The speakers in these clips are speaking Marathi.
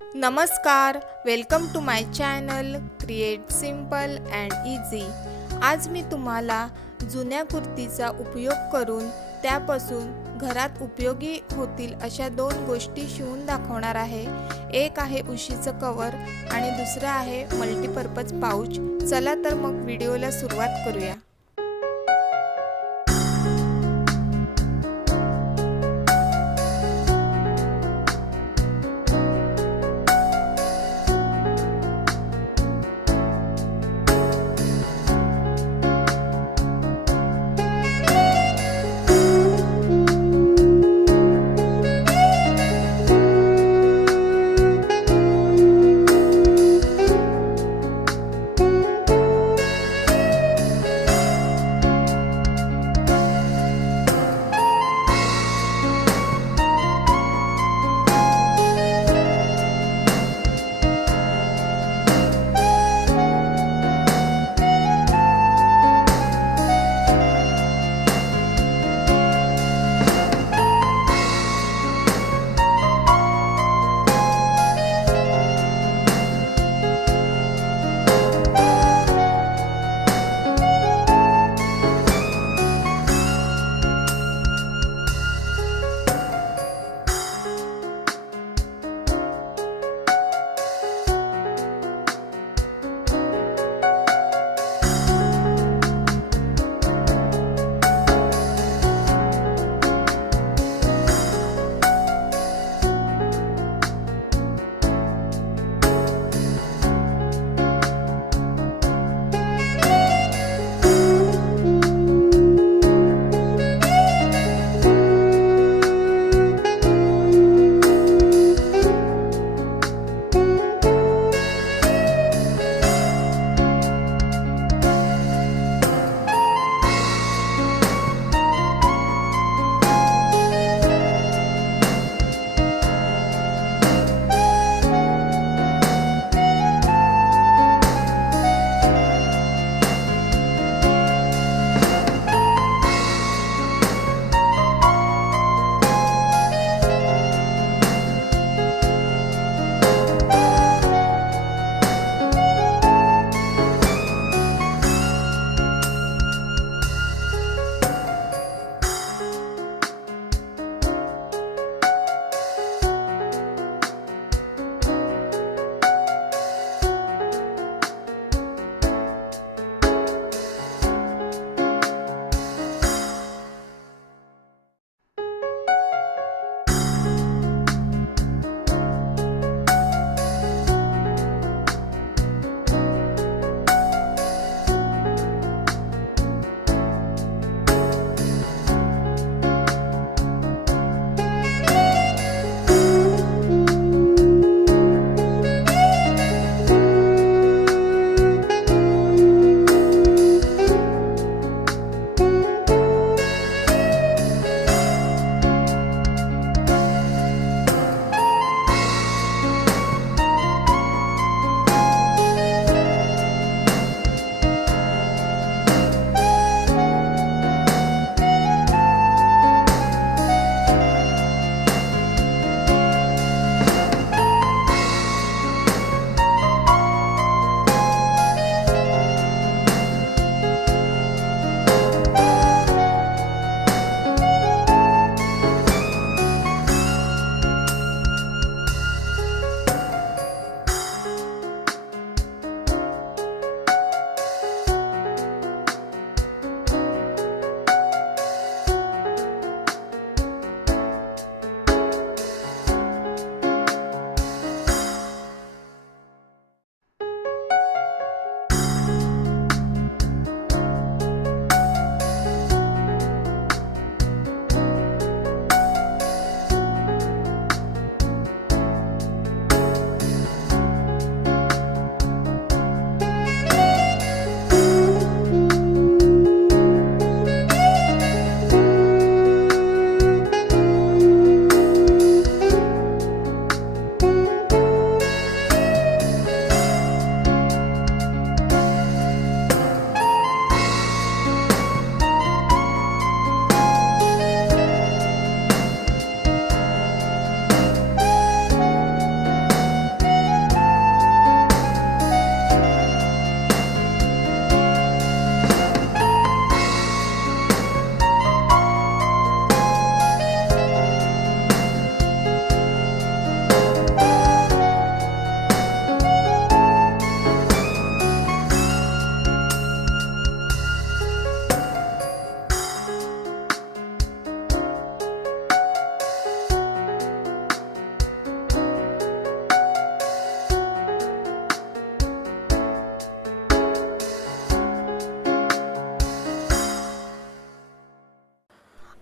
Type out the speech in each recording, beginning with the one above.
नमस्कार, welcome to my channel create simple and easy. आज मी तुम्हाला जुन्या कुर्तीचा उपयोग करून त्यापासून घरात उपयोगी होतील अशा दोन गोष्टी शिवून दाखवणार आहे। एक आहे उशीचं कवर आणि दुसरं आहे मल्टीपर्पज पाऊच। चला तर मग व्हिडिओला सुरुवात करूया।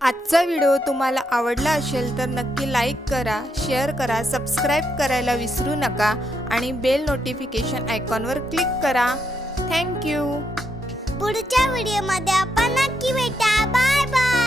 आजचा व्हिडिओ तुम्हाला आवडला असेल तर नक्की लाईक करा, शेअर करा, सबस्क्राईब करायला विसरू नका आणि बेल नोटिफिकेशन आयकॉनवर क्लिक करा. थँक्यू. पुढच्या व्हिडिओमध्ये आपण नक्की भेटा. Bye bye.